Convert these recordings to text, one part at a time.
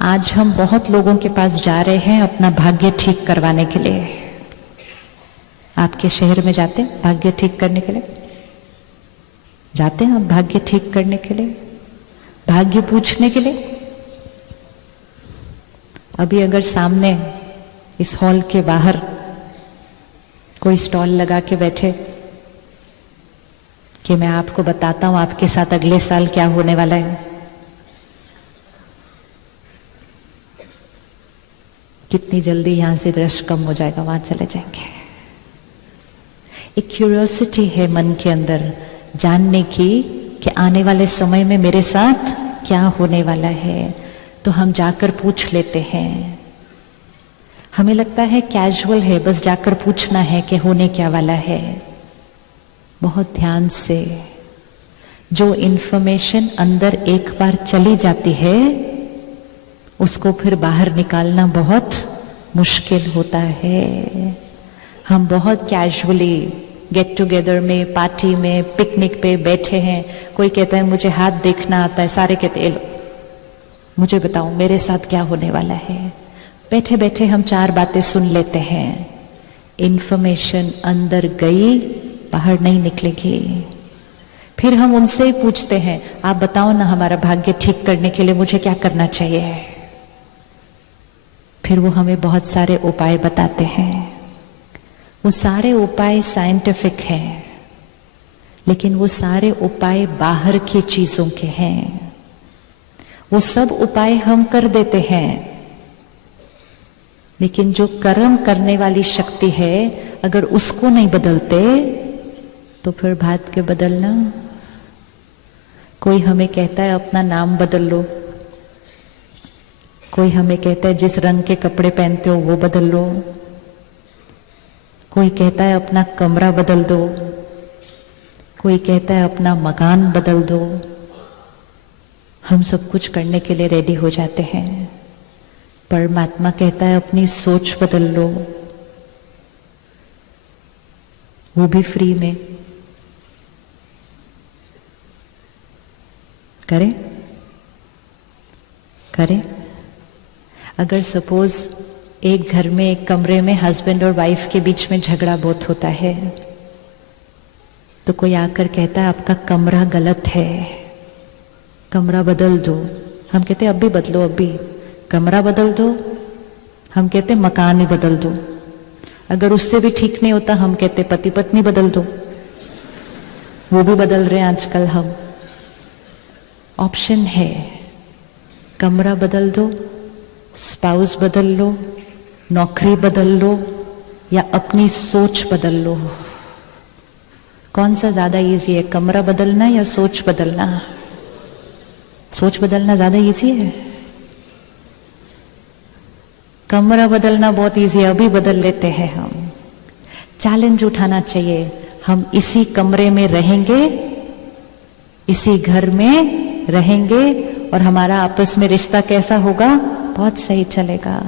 आज हम बहुत लोगों के पास जा रहे हैं अपना भाग्य ठीक करवाने के लिए। आपके शहर में जाते हैं भाग्य ठीक करने के लिए? जाते हैं आप भाग्य ठीक करने के लिए, भाग्य पूछने के लिए? अभी अगर सामने इस हॉल के बाहर कोई स्टॉल लगा के बैठे कि मैं आपको बताता हूं आपके साथ अगले साल क्या होने वाला है, कितनी जल्दी यहां से रश कम हो जाएगा, वहां चले जाएंगे। एक क्यूरियोसिटी है मन के अंदर जानने की कि आने वाले समय में मेरे साथ क्या होने वाला है, तो हम जाकर पूछ लेते हैं। हमें लगता है कैजुअल है, बस जाकर पूछना है कि होने क्या वाला है। बहुत ध्यान से जो इन्फॉर्मेशन अंदर एक बार चली जाती है उसको फिर बाहर निकालना बहुत मुश्किल होता है। हम बहुत कैजुअली गेट टुगेदर में, पार्टी में, पिकनिक पे बैठे हैं, कोई कहता है मुझे हाथ देखना आता है, सारे कहते हैं मुझे बताओ मेरे साथ क्या होने वाला है। बैठे बैठे हम चार बातें सुन लेते हैं, इंफॉर्मेशन अंदर गई बाहर नहीं निकलेगी। फिर हम उनसे ही पूछते हैं आप बताओ ना हमारा भाग्य ठीक करने के लिए मुझे क्या करना चाहिए। फिर वो हमें बहुत सारे उपाय बताते हैं। वो सारे उपाय साइंटिफिक हैं, लेकिन वो सारे उपाय बाहर की चीजों के हैं। वो सब उपाय हम कर देते हैं, लेकिन जो कर्म करने वाली शक्ति है अगर उसको नहीं बदलते तो फिर भाग्य के बदलना। कोई हमें कहता है अपना नाम बदल लो, कोई हमें कहता है जिस रंग के कपड़े पहनते हो वो बदल लो, कोई कहता है अपना कमरा बदल दो, कोई कहता है अपना मकान बदल दो। हम सब कुछ करने के लिए रेडी हो जाते हैं। परमात्मा कहता है अपनी सोच बदल लो, वो भी फ्री में। करें करें। अगर सपोज एक घर में, एक कमरे में हस्बैंड और वाइफ के बीच में झगड़ा बहुत होता है, तो कोई आकर कहता है आपका कमरा गलत है, कमरा बदल दो। हम कहते हैं अभी बदलो, अभी कमरा बदल दो। हम कहते मकान ही बदल दो। अगर उससे भी ठीक नहीं होता हम कहते पति पत्नी बदल दो। वो भी बदल रहे हैं आजकल हम। ऑप्शन है, कमरा बदल दो, स्पाउस बदल लो, नौकरी बदल लो, या अपनी सोच बदल लो। कौन सा ज्यादा इजी है, कमरा बदलना या सोच बदलना? सोच बदलना ज्यादा इजी है। कमरा बदलना बहुत इजी है, अभी बदल लेते हैं हम। चैलेंज उठाना चाहिए, हम इसी कमरे में रहेंगे, इसी घर में रहेंगे और हमारा आपस में रिश्ता कैसा होगा? बहुत सही चलेगा।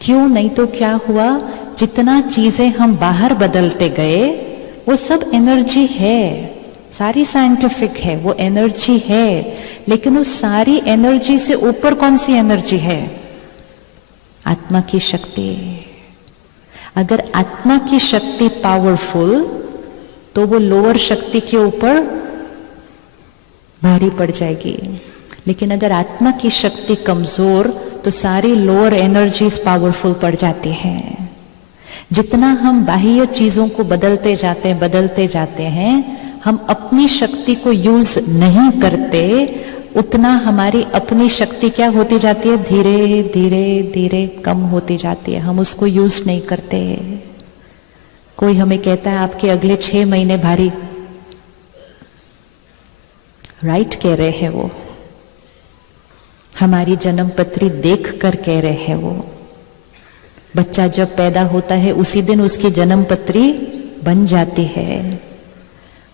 क्यों? नहीं तो क्या हुआ, जितना चीजें हम बाहर बदलते गए वो सब एनर्जी है, सारी साइंटिफिक है, वो एनर्जी है। लेकिन उस सारी एनर्जी से ऊपर कौन सी एनर्जी है? आत्मा की शक्ति। अगर आत्मा की शक्ति पावरफुल तो वो लोअर शक्ति के ऊपर भारी पड़ जाएगी। लेकिन अगर आत्मा की शक्ति कमजोर तो सारी लोअर एनर्जीज पावरफुल पड़ जाती हैं। जितना हम बाह्य चीजों को बदलते जाते हैं, हम अपनी शक्ति को यूज नहीं करते, उतना हमारी अपनी शक्ति क्या होती जाती है? धीरे धीरे धीरे कम होती जाती है। हम उसको यूज नहीं करते। कोई हमें कहता है आपके अगले 6 महीने भारी, राइट कह रहे हैं वो, हमारी जन्म पत्री देख कर कह रहे हैं वो। बच्चा जब पैदा होता है उसी दिन उसकी जन्म पत्री बन जाती है।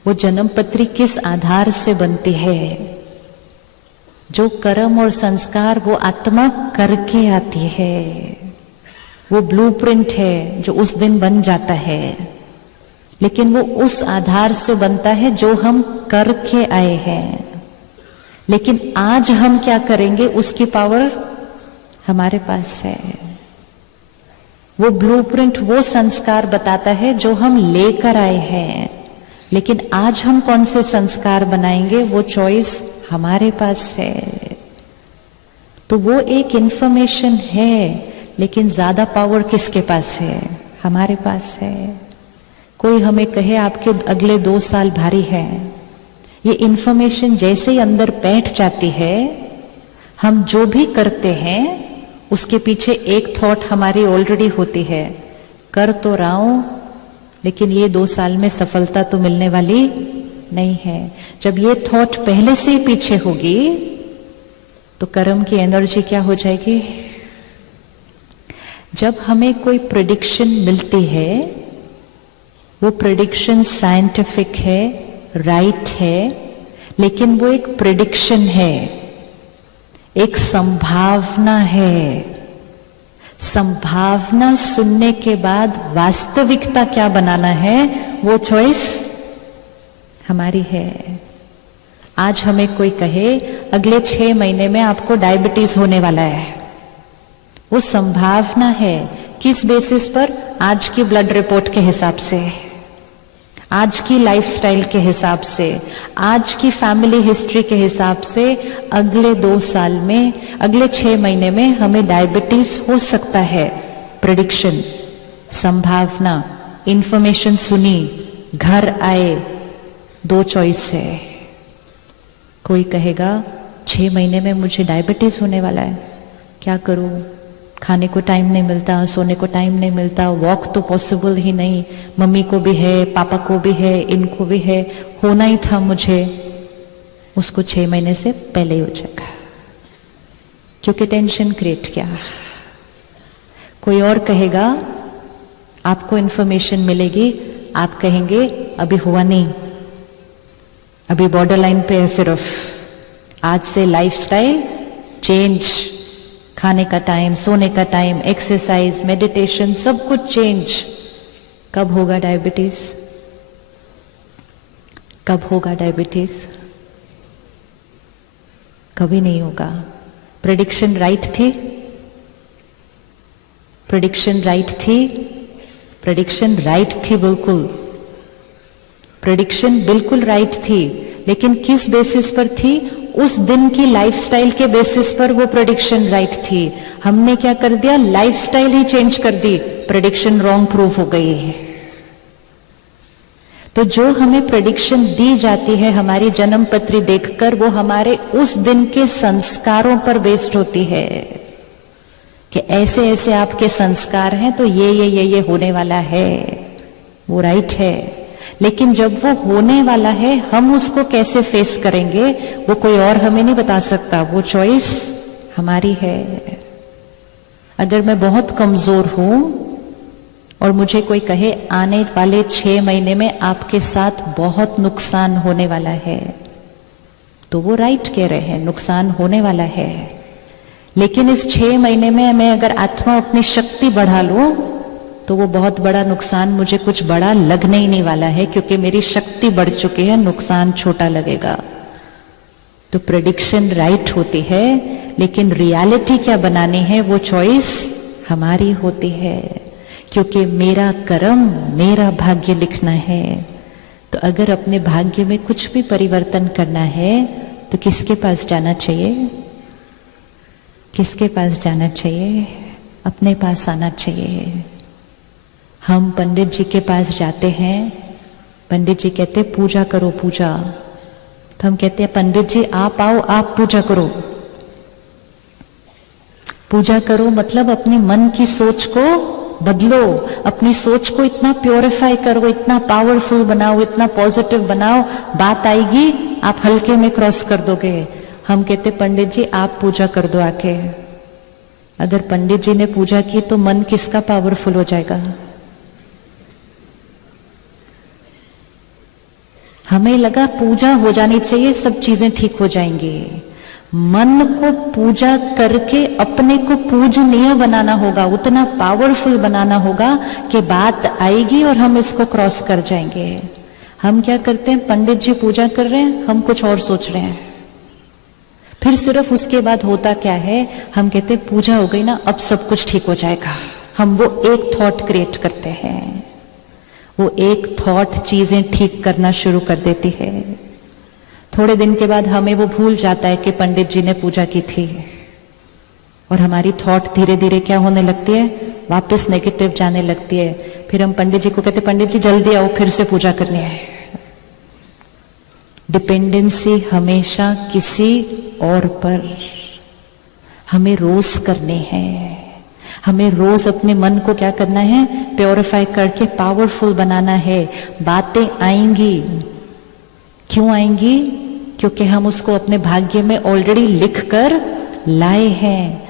वो जन्म पत्री किस आधार से बनती है? जो कर्म और संस्कार वो आत्मा करके आती है, वो ब्लूप्रिंट है जो उस दिन बन जाता है। लेकिन वो उस आधार से बनता है जो हम करके आए हैं। लेकिन आज हम क्या करेंगे उसकी पावर हमारे पास है। वो ब्लूप्रिंट, वो संस्कार बताता है जो हम लेकर आए हैं, लेकिन आज हम कौन से संस्कार बनाएंगे वो चॉइस हमारे पास है। तो वो एक इंफॉर्मेशन है, लेकिन ज्यादा पावर किसके पास है? हमारे पास है। कोई हमें कहे आपके अगले 2 साल भारी है, ये इंफॉर्मेशन जैसे ही अंदर बैठ जाती है, हम जो भी करते हैं उसके पीछे एक थॉट हमारी ऑलरेडी होती है, कर तो रहा हूं लेकिन ये 2 साल में सफलता तो मिलने वाली नहीं है। जब ये थॉट पहले से ही पीछे होगी तो कर्म की एनर्जी क्या हो जाएगी? जब हमें कोई प्रेडिक्शन मिलती है, वो प्रेडिक्शन साइंटिफिक है, राइट है, लेकिन वो एक प्रेडिक्शन है, एक संभावना है। संभावना सुनने के बाद वास्तविकता क्या बनाना है वो चॉइस हमारी है। आज हमें कोई कहे अगले 6 महीने में आपको डायबिटीज होने वाला है, वो संभावना है। किस बेसिस पर? आज की ब्लड रिपोर्ट के हिसाब से, आज की लाइफस्टाइल के हिसाब से, आज की फैमिली हिस्ट्री के हिसाब से अगले 2 साल में, अगले 6 महीने में हमें डायबिटीज हो सकता है। प्रेडिक्शन, संभावना, इंफॉर्मेशन सुनी, घर आए, 2 चॉइस है। कोई कहेगा 6 महीने में मुझे डायबिटीज होने वाला है, क्या करूं? खाने को टाइम नहीं मिलता, सोने को टाइम नहीं मिलता, वॉक तो पॉसिबल ही नहीं, मम्मी को भी है, पापा को भी है, इनको भी है, होना ही था मुझे। उसको 6 महीने से पहले ही हो जाएगा, क्योंकि टेंशन क्रिएट किया। कोई और कहेगा, आपको इंफॉर्मेशन मिलेगी, आप कहेंगे अभी हुआ नहीं, अभी बॉर्डर लाइन पे है सिर्फ, आज से लाइफस्टाइल चेंज, खाने का टाइम, सोने का टाइम, एक्सरसाइज, मेडिटेशन, सब कुछ चेंज। कब होगा डायबिटीज? कब होगा डायबिटीज? कभी नहीं होगा। प्रेडिक्शन राइट थी, प्रेडिक्शन राइट थी, प्रेडिक्शन राइट थी, बिल्कुल प्रेडिक्शन बिल्कुल राइट थी, लेकिन किस बेसिस पर थी? उस दिन की लाइफस्टाइल के बेसिस पर वो प्रेडिक्शन राइट थी। हमने क्या कर दिया? लाइफस्टाइल ही चेंज कर दी, प्रेडिक्शन रॉन्ग प्रूफ हो गई है। तो जो हमें प्रेडिक्शन दी जाती है हमारी जन्म पत्री देखकर, वो हमारे उस दिन के संस्कारों पर बेस्ड होती है कि ऐसे ऐसे आपके संस्कार हैं तो ये होने वाला है, वो राइट है। लेकिन जब वो होने वाला है, हम उसको कैसे फेस करेंगे वो कोई और हमें नहीं बता सकता, वो चॉइस हमारी है। अगर मैं बहुत कमजोर हूं और मुझे कोई कहे आने वाले 6 महीने में आपके साथ बहुत नुकसान होने वाला है, तो वो राइट कह रहे हैं, नुकसान होने वाला है। लेकिन इस 6 महीने में मैं अगर आत्मा अपनी शक्ति बढ़ा लूं तो वो बहुत बड़ा नुकसान मुझे कुछ बड़ा लगने ही नहीं वाला है, क्योंकि मेरी शक्ति बढ़ चुकी है, नुकसान छोटा लगेगा। तो प्रेडिक्शन राइट होती है, लेकिन रियलिटी क्या बनानी है वो चॉइस हमारी होती है, क्योंकि मेरा कर्म, मेरा भाग्य लिखना है। तो अगर अपने भाग्य में कुछ भी परिवर्तन करना है तो किसके पास जाना चाहिए? किसके पास जाना चाहिए? अपने पास आना चाहिए। हम पंडित जी के पास जाते हैं, पंडित जी कहते हैं पूजा करो पूजा, तो हम कहते हैं पंडित जी आप आओ, आप पूजा करो। पूजा करो मतलब अपने मन की सोच को बदलो, अपनी सोच को इतना प्योरीफाई करो, इतना पावरफुल बनाओ, इतना पॉजिटिव बनाओ, बात आएगी आप हल्के में क्रॉस कर दोगे। हम कहते पंडित जी आप पूजा कर दो आके। अगर पंडित जी ने पूजा की तो मन किसका पावरफुल हो जाएगा? हमें लगा पूजा हो जानी चाहिए, सब चीजें ठीक हो जाएंगी। मन को पूजा करके अपने को पूजनीय बनाना होगा, उतना पावरफुल बनाना होगा कि बात आएगी और हम इसको क्रॉस कर जाएंगे। हम क्या करते हैं, पंडित जी पूजा कर रहे हैं, हम कुछ और सोच रहे हैं। फिर सिर्फ उसके बाद होता क्या है, हम कहते पूजा हो गई ना, अब सब कुछ ठीक हो जाएगा। हम वो एक थॉट क्रिएट करते हैं, वो एक थॉट चीजें ठीक करना शुरू कर देती है। थोड़े दिन के बाद हमें वो भूल जाता है कि पंडित जी ने पूजा की थी, और हमारी थॉट धीरे धीरे क्या होने लगती है, वापस नेगेटिव जाने लगती है। फिर हम पंडित जी को कहते, पंडित जी जल्दी आओ, फिर से पूजा करनी है। डिपेंडेंसी हमेशा किसी और पर हमें रोज करनी है। हमें रोज अपने मन को क्या करना है, प्योरीफाई करके पावरफुल बनाना है। बातें आएंगी, क्यों आएंगी? क्योंकि हम उसको अपने भाग्य में ऑलरेडी लिख कर लाए हैं।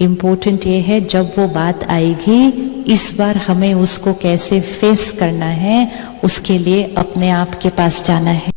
इम्पोर्टेंट ये है, जब वो बात आएगी इस बार हमें उसको कैसे फेस करना है, उसके लिए अपने आप के पास जाना है।